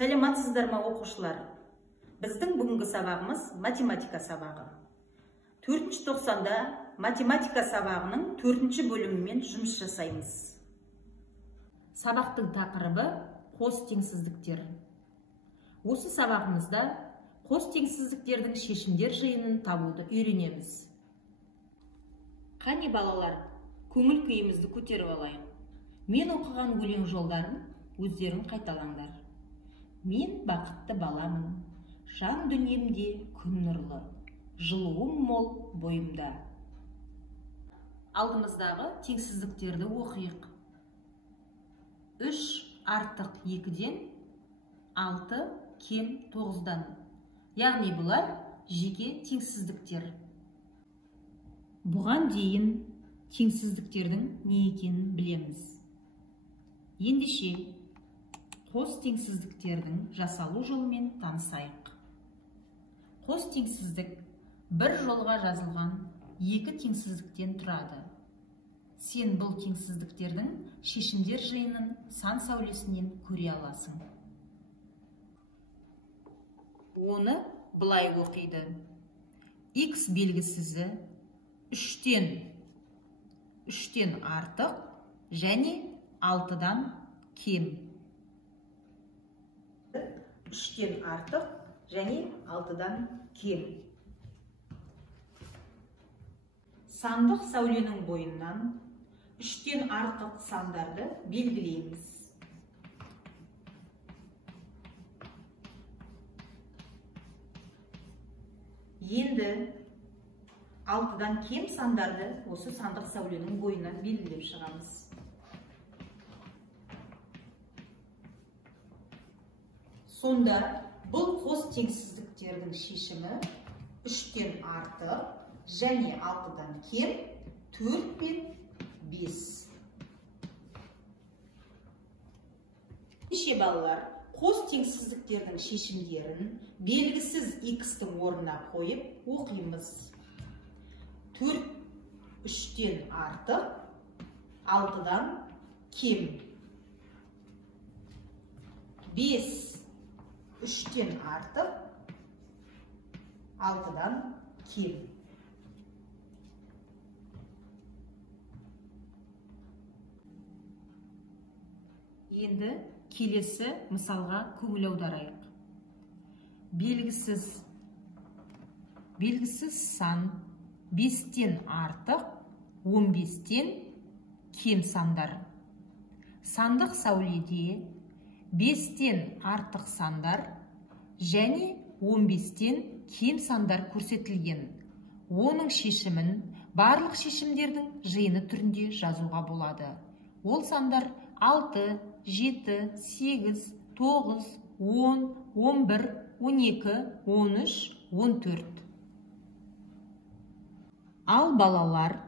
Саламатсыздар ма оқушылар? Біздің бүгінгі сабағымыз математика сабағы. 4-ші тоқсанда математика сабағының 4-ші бөлімімен жұмыс жасаймыз. Сабақтың тақырыбы қос теңсіздіктер. Осы сабағымызда қос теңсіздіктердің шешімдер жиынын табуды үйренеміз. Қане балалар, көңіл күйімізді көтеріп алайық. Мен оқыған өлең жолдарын өздерің қайталаңдар. Мен бақытты баламын, жан дүниемде күн нұрлы, жылуым мол бойымда. Алдымыздағы теңсіздіктерді оқиық. 3 артық 2-ден 6 кем 9-дан. Яғни бұлар жеке теңсіздіктер. Бұған дейін теңсіздіктердің не екенін білеміз. Ендеше қос теңсіздіктердің жасалу жолымен танысайық. Қос теңсіздік бір жолға жазылған екі теңсіздіктен тұрады. Сен бұл теңсіздіктердің шешімдер жиынын сан сәулесінен көре аласың. Оны былай оқиды. X белгісізі 3-тен артық және 6-дан кем. 3-тен артық және 6-дан кем. Сандық сәуленің бойынан 3-тен артық сандарды белгілейміз. Енді 6-дан кем сандарды осы сандық сәуленің бойынан белгілеп шығамыз. Сонда бұл қос теңсіздіктердің шешімі 3-тен артық және 6-дан кем 4 пен 5. Неше балалар, қос теңсіздіктердің шешімдерін белгісіз x-тің орнына қойып оқимыз. 4 3-тен артық, 6-дан кем. 5 3-тен артық, 6-дан кем. Енді келесі мысалға көңіл аударайық. Белгісіз сан 5-тен артық, 15-тен кем сандар. Сандық сәуледе 5-тен артық сандар және 15-тен кем сандар көрсетілген. Оның шешімін барлық шешімдердің жиыны түрінде жазуға болады. Ол сандар 6, 7, 8, 9, 10, 11, 12, 13, 14. Ал балалар,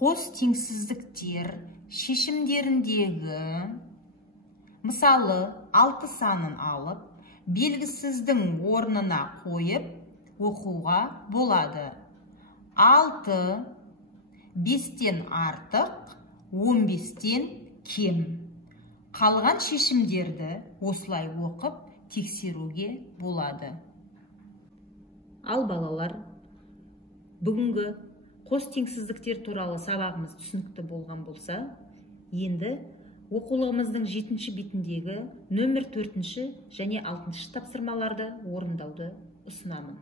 қос теңсіздіктер шешімдеріндегі мысалы 6 санын алып, белгісіздің орнына қойып оқуға болады. 6 5-тен артық, 15-тен кем. Қалған шешімдерді осылай оқып тексеруге болады. Ал балалар, бүгінгі қос теңсіздіктер туралы сабағымыз түсінікті болған болса, енді оқулығымыздың 7-ші бетіндегі нөмір 4-ші және 6-ші тапсырмаларды орындауды ұсынамын.